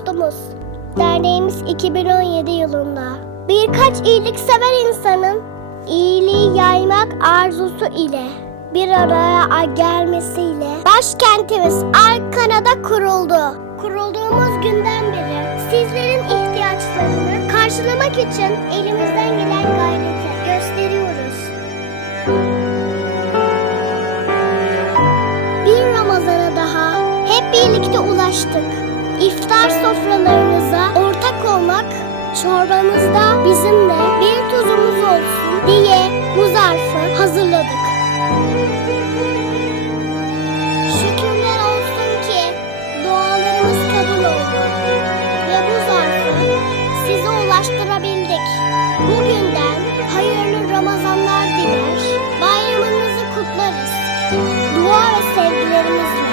dostumuz. Derneğimiz 2017 yılında birkaç iyiliksever insanın iyiliği yaymak arzusu ile bir araya gelmesiyle başkentimiz Alkana'da kuruldu. Kurulduğumuz günden beri sizlerin ihtiyaçlarını karşılamak için elimizden gelen gayreti gösteriyoruz. Bir Ramazan'a daha hep birlikte ulaştık sofralarınıza ortak olmak, çorbanızda bizimle bir tuzumuz olsun diye bu zarfı hazırladık. Şükürler olsun ki dualarımız kabul oldu ve bu zarfı size ulaştırabildik. Bugünden hayırlı Ramazanlar diler, bayramınızı kutlarız. Dua ve sevgilerimizle.